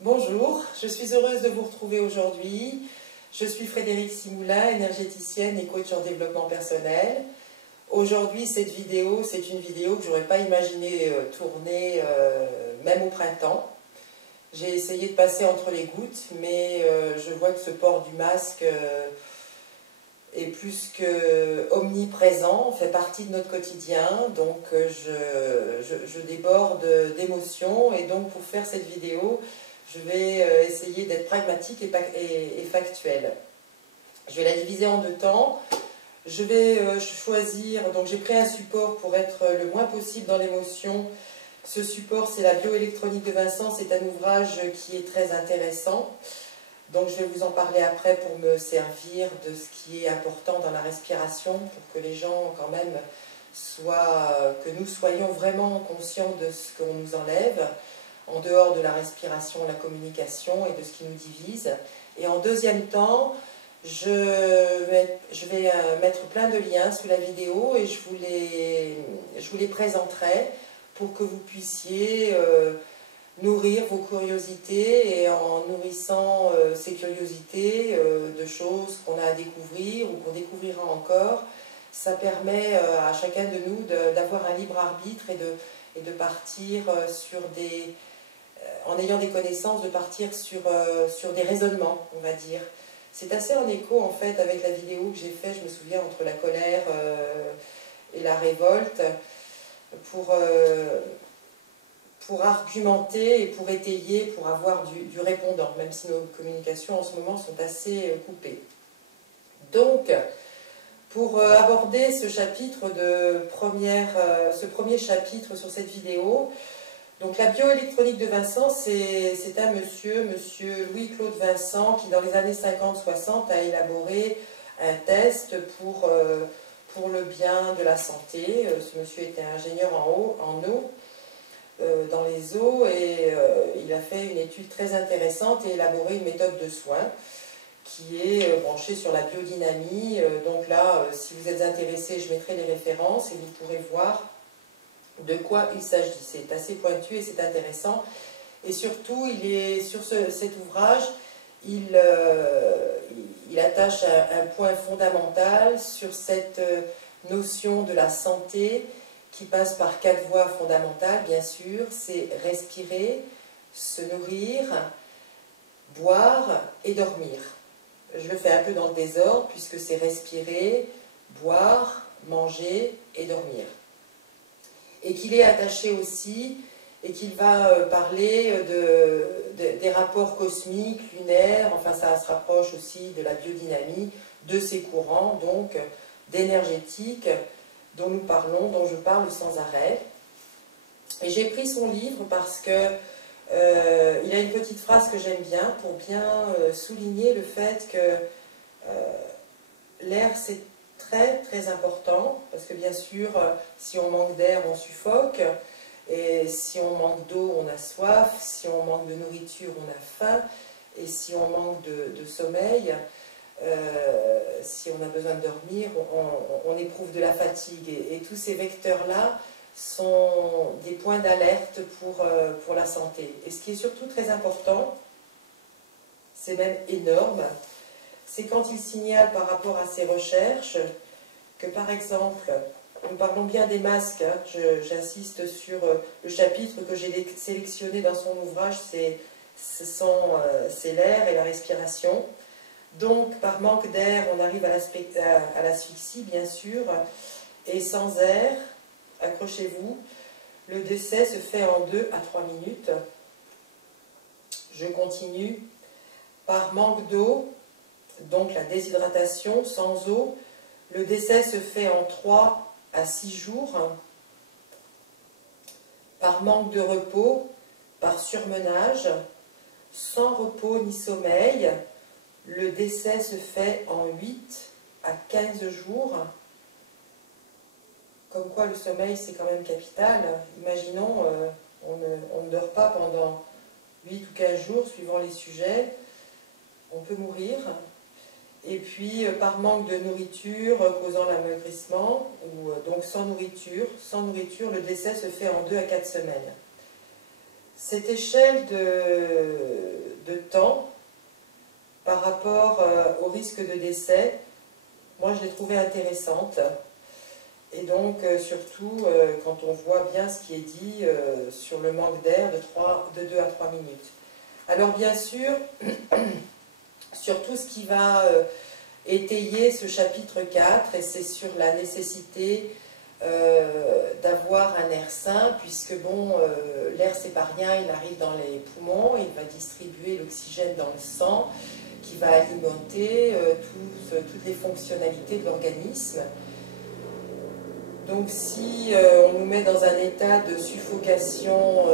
Bonjour, je suis heureuse de vous retrouver aujourd'hui. Je suis Frédérique Simoulin, énergéticienne et coach en développement personnel. Aujourd'hui, cette vidéo, c'est une vidéo que je n'aurais pas imaginé tourner même au printemps. J'ai essayé de passer entre les gouttes, mais je vois que ce port du masque est plus que omniprésent, fait partie de notre quotidien, donc je déborde d'émotions, et donc pour faire cette vidéo, je vais essayer d'être pragmatique et factuelle. Je vais la diviser en deux temps. Je vais choisir, donc j'ai pris un support pour être le moins possible dans l'émotion. Ce support, c'est la bioélectronique de Vincent, c'est un ouvrage qui est très intéressant. Donc je vais vous en parler après pour me servir de ce qui est important dans la respiration, pour que les gens quand même que nous soyons vraiment conscients de ce qu'on nous enlève, en dehors de la respiration, la communication et de ce qui nous divise. Et en deuxième temps, je vais mettre plein de liens sous la vidéo et je vous les présenterai pour que vous puissiez nourrir vos curiosités, et en nourrissant ces curiosités de choses qu'on a à découvrir ou qu'on découvrira encore, ça permet à chacun de nous d'avoir un libre arbitre et de partir sur en ayant des connaissances, de partir sur des raisonnements, on va dire. C'est assez en écho en fait avec la vidéo que j'ai faite, je me souviens, entre la colère et la révolte, pour argumenter et pour étayer, pour avoir du répondant, même si nos communications en ce moment sont assez coupées. Donc, pour aborder ce chapitre ce premier chapitre sur cette vidéo, donc la bioélectronique de Vincent, c'est un monsieur Louis-Claude Vincent, qui dans les années 50-60 a élaboré un test pour le bien de la santé. Ce monsieur était ingénieur en eau, dans les eaux, et il a fait une étude très intéressante et élaboré une méthode de soins qui est branchée sur la biodynamie. Donc là, si vous êtes intéressé, je mettrai les références et vous pourrez voir de quoi il s'agit. C'est assez pointu et c'est intéressant. Et surtout, sur cet ouvrage, il attache un point fondamental sur cette notion de la santé qui passe par 4 voies fondamentales, bien sûr. C'est respirer, se nourrir, boire et dormir. Je le fais un peu dans le désordre, puisque c'est respirer, boire, manger et dormir. Et qu'il est attaché aussi, et qu'il va parler des rapports cosmiques, lunaires, enfin ça se rapproche aussi de la biodynamie, de ces courants, donc d'énergétique, dont je parle sans arrêt. Et j'ai pris son livre parce que il a une petite phrase que j'aime bien, pour bien souligner le fait que l'air c'est très très important, parce que bien sûr, si on manque d'air, on suffoque, et si on manque d'eau, on a soif, si on manque de nourriture, on a faim, et si on manque de sommeil, si on a besoin de dormir, on éprouve de la fatigue, et tous ces vecteurs-là sont des points d'alerte pour la santé. Et ce qui est surtout très important, c'est même énorme, c'est quand il signale par rapport à ses recherches que, par exemple, nous parlons bien des masques, hein, j'insiste sur le chapitre que j'ai sélectionné dans son ouvrage, c'est l'air et la respiration. Donc, par manque d'air, on arrive à l'asphyxie, bien sûr, et sans air, accrochez-vous, le décès se fait en 2 à 3 minutes. Je continue. Par manque d'eau, donc la déshydratation, sans eau, le décès se fait en 3 à 6 jours. Par manque de repos, par surmenage, sans repos ni sommeil, le décès se fait en 8 à 15 jours. Comme quoi le sommeil c'est quand même capital. Imaginons, on ne dort pas pendant 8 ou 15 jours, suivant les sujets, on peut mourir. Et puis par manque de nourriture causant l'amaigrissement, ou donc sans nourriture, le décès se fait en 2 à 4 semaines. Cette échelle risque de décès, moi je l'ai trouvée intéressante. Et donc, surtout, quand on voit bien ce qui est dit sur le manque d'air de 2 à 3 minutes. Alors bien sûr, sur tout ce qui va étayer ce chapitre 4, et c'est sur la nécessité d'avoir un air sain, puisque bon, l'air c'est pas rien, il arrive dans les poumons, il va distribuer l'oxygène dans le sang, qui va alimenter toutes les fonctionnalités de l'organisme. Donc si on nous met dans un état de suffocation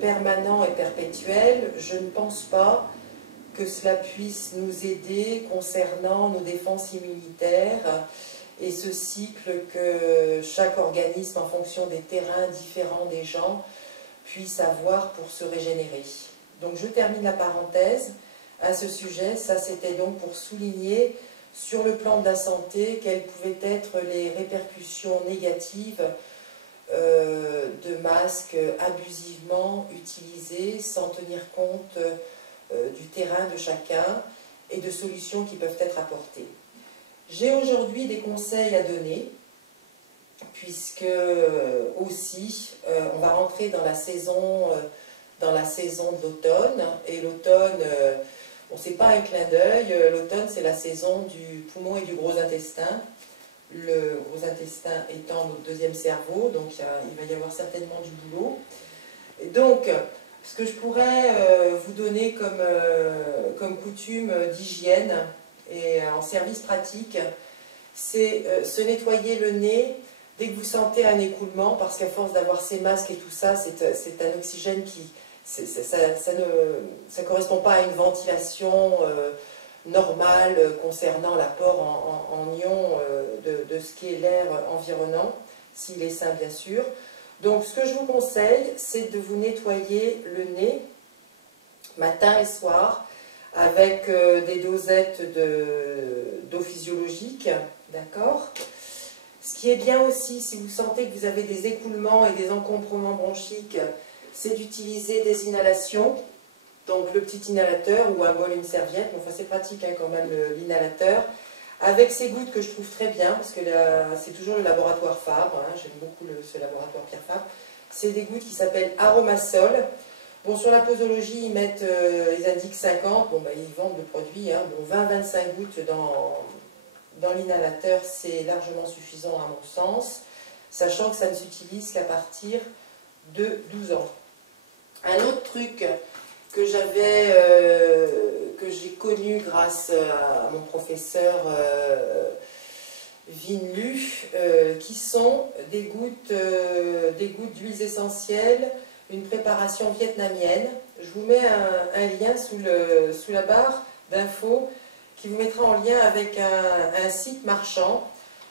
permanent et perpétuel, je ne pense pas que cela puisse nous aider concernant nos défenses immunitaires et ce cycle que chaque organisme, en fonction des terrains différents des gens, puisse avoir pour se régénérer. Donc je termine la parenthèse à ce sujet. Ça, c'était donc pour souligner sur le plan de la santé quelles pouvaient être les répercussions négatives de masques abusivement utilisés sans tenir compte du terrain de chacun et de solutions qui peuvent être apportées. J'ai aujourd'hui des conseils à donner, puisque aussi on va rentrer dans la saison de l'automne, et l'automne, bon, c'est pas un clin d'œil, l'automne c'est la saison du poumon et du gros intestin, le gros intestin étant notre deuxième cerveau, donc il va y avoir certainement du boulot. Et donc, ce que je pourrais vous donner comme coutume d'hygiène et en service pratique, c'est se nettoyer le nez dès que vous sentez un écoulement, parce qu'à force d'avoir ces masques et tout ça, c'est un oxygène qui... ça ne correspond pas à une ventilation normale concernant l'apport en ions de ce qu'est l'air environnant, s'il est sain bien sûr. Donc ce que je vous conseille, c'est de vous nettoyer le nez matin et soir avec des dosettes d'eau physiologique, d'accord? Ce qui est bien aussi, si vous sentez que vous avez des écoulements et des encombrements bronchiques, c'est d'utiliser des inhalations, donc le petit inhalateur ou un bol, une serviette, mais enfin c'est pratique hein, quand même l'inhalateur, avec ces gouttes que je trouve très bien, parce que c'est toujours le laboratoire Fabre, hein, j'aime beaucoup ce laboratoire Pierre Fabre, c'est des gouttes qui s'appellent Aromasol. Bon, sur la posologie, ils indiquent 50, bon, bah, ils vendent le produit, hein, bon, 20-25 gouttes dans l'inhalateur, c'est largement suffisant à mon sens, sachant que ça ne s'utilise qu'à partir de 12 ans. Un autre truc que j'ai connu grâce à mon professeur Vinlu, qui sont des gouttes d'huiles essentielles, une préparation vietnamienne. Je vous mets un lien sous la barre d'infos qui vous mettra en lien avec un site marchand.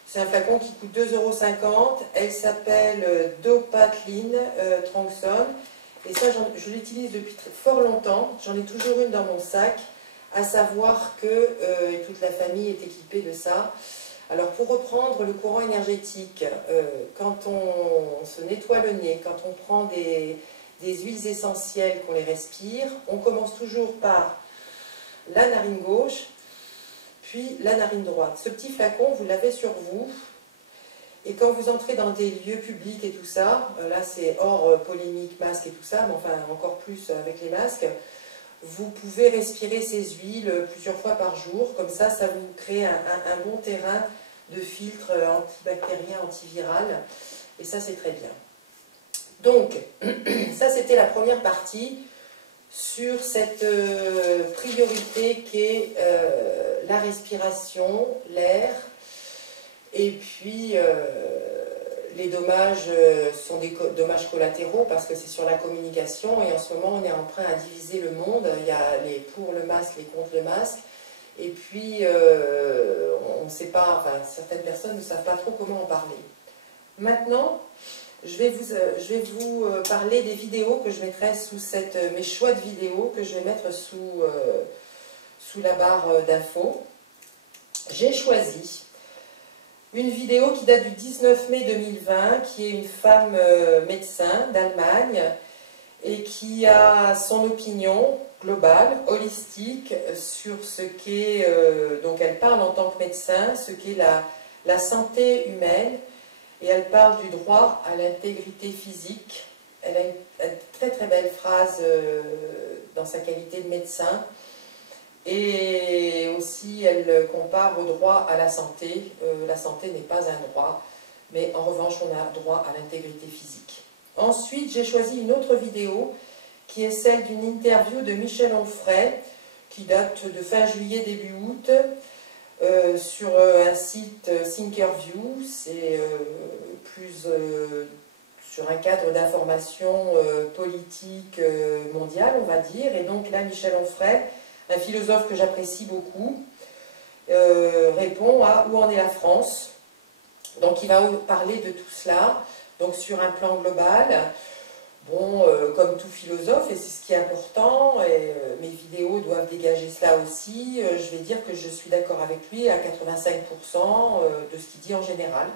C'est un flacon qui coûte 2,50 €. Elle s'appelle Dopatline Tronxon. Et ça, je l'utilise depuis fort longtemps. J'en ai toujours une dans mon sac. À savoir que toute la famille est équipée de ça. Alors, pour reprendre le courant énergétique, quand on se nettoie le nez, quand on prend des huiles essentielles, qu'on les respire, on commence toujours par la narine gauche, puis la narine droite. Ce petit flacon, vous l'avez sur vous, et quand vous entrez dans des lieux publics et tout ça, là c'est hors polémique, masque et tout ça, mais enfin encore plus avec les masques, vous pouvez respirer ces huiles plusieurs fois par jour, comme ça, ça vous crée un bon terrain de filtre antibactérien, antiviral, et ça c'est très bien. Donc, ça c'était la première partie sur cette priorité qu'est la respiration, l'air, et puis les dommages sont des dommages collatéraux parce que c'est sur la communication, et en ce moment on est en train à diviser le monde. Il y a les pour le masque, les contre le masque, et puis on ne sait pas, enfin certaines personnes ne savent pas trop comment en parler. Maintenant, je vais vous parler des vidéos que je mettrai sous mes choix de vidéos que je vais mettre sous la barre d'infos. J'ai choisi une vidéo qui date du 19 mai 2020, qui est une femme médecin d'Allemagne, et qui a son opinion globale, holistique, sur ce qu'est, donc elle parle en tant que médecin, ce qu'est la santé humaine, et elle parle du droit à l'intégrité physique. Elle a une très très belle phrase dans sa qualité de médecin, et aussi elle compare au droit à la santé. La santé n'est pas un droit, mais en revanche on a droit à l'intégrité physique. Ensuite j'ai choisi une autre vidéo qui est celle d'une interview de Michel Onfray, qui date de fin juillet, début août, sur un site Thinkerview. C'est plus sur un cadre d'information politique mondiale, on va dire. Et donc là, Michel Onfray, un philosophe que j'apprécie beaucoup, répond à où en est la France. Donc il va parler de tout cela, donc sur un plan global. Bon, comme tout philosophe, et c'est ce qui est important, et mes vidéos doivent dégager cela aussi, je vais dire que je suis d'accord avec lui à 85% de ce qu'il dit en général.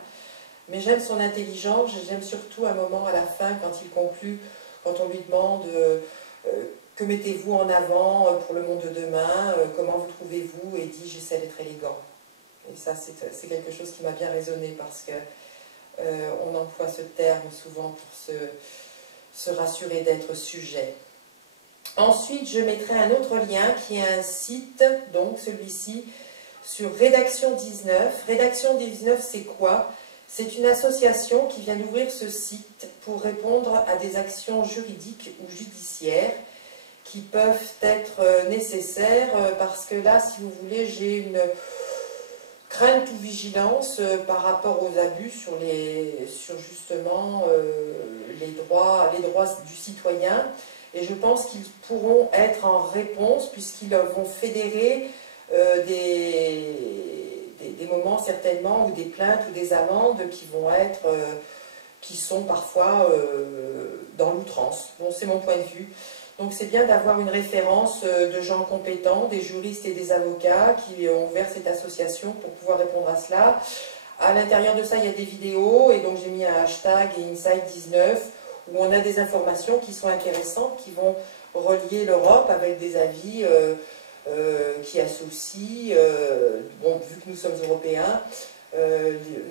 Mais j'aime son intelligence, j'aime surtout un moment à la fin quand il conclut, quand on lui demande que mettez-vous en avant pour le monde de demain, comment vous trouvez-vous, et il dit j'essaie d'être élégant. Et ça c'est quelque chose qui m'a bien résonné parce que on emploie ce terme souvent pour se rassurer d'être sujet. Ensuite, je mettrai un autre lien qui est un site, donc celui-ci, sur Rédaction 19. Rédaction 19, c'est quoi? C'est une association qui vient d'ouvrir ce site pour répondre à des actions juridiques ou judiciaires qui peuvent être nécessaires parce que là, si vous voulez, j'ai une crainte ou vigilance par rapport aux abus sur justement les droits du citoyen, et je pense qu'ils pourront être en réponse puisqu'ils vont fédérer des moments certainement, ou des plaintes ou des amendes qui vont être qui sont parfois dans l'outrance. Bon, c'est mon point de vue. Donc c'est bien d'avoir une référence de gens compétents, des juristes et des avocats qui ont ouvert cette association pour pouvoir répondre à cela. À l'intérieur de ça, il y a des vidéos, et donc j'ai mis un hashtag et Inside19 où on a des informations qui sont intéressantes, qui vont relier l'Europe avec des avis qui associent, bon, vu que nous sommes européens,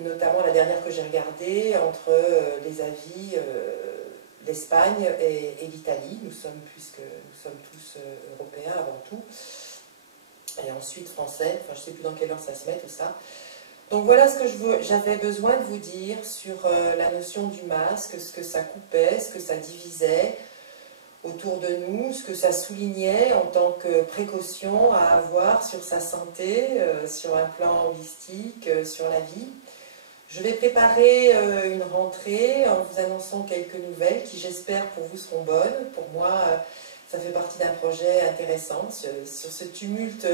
notamment la dernière que j'ai regardée, entre les avis l'Espagne et l'Italie, puisque nous sommes tous européens avant tout, et ensuite français, enfin je ne sais plus dans quelle heure ça se met tout ça. Donc voilà ce que j'avais besoin de vous dire sur la notion du masque, ce que ça coupait, ce que ça divisait autour de nous, ce que ça soulignait en tant que précaution à avoir sur sa santé, sur un plan holistique, sur la vie. Je vais préparer une rentrée en vous annonçant quelques nouvelles qui, j'espère, pour vous seront bonnes. Pour moi, ça fait partie d'un projet intéressant. Sur ce tumulte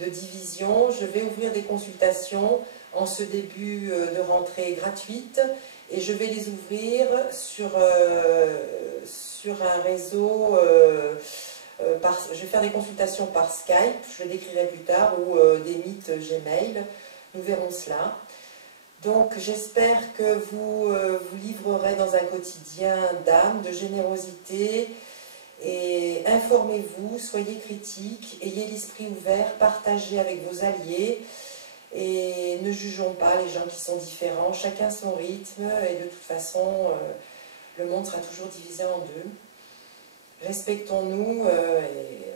de division, je vais ouvrir des consultations en ce début de rentrée gratuite, et je vais les ouvrir sur un réseau, je vais faire des consultations par Skype, je le décrirai plus tard, ou des Meet Gmail, nous verrons cela. Donc j'espère que vous vous livrerez dans un quotidien d'âme, de générosité, et informez-vous, soyez critiques, ayez l'esprit ouvert, partagez avec vos alliés, et ne jugeons pas les gens qui sont différents, chacun son rythme, et de toute façon le monde sera toujours divisé en deux. Respectons-nous, et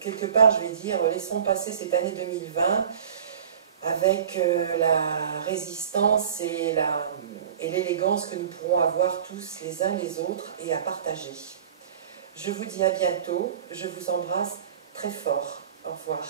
quelque part je vais dire, laissons passer cette année 2020 avec la résistance et l'élégance que nous pourrons avoir tous les uns les autres, et à partager. Je vous dis à bientôt, je vous embrasse très fort. Au revoir.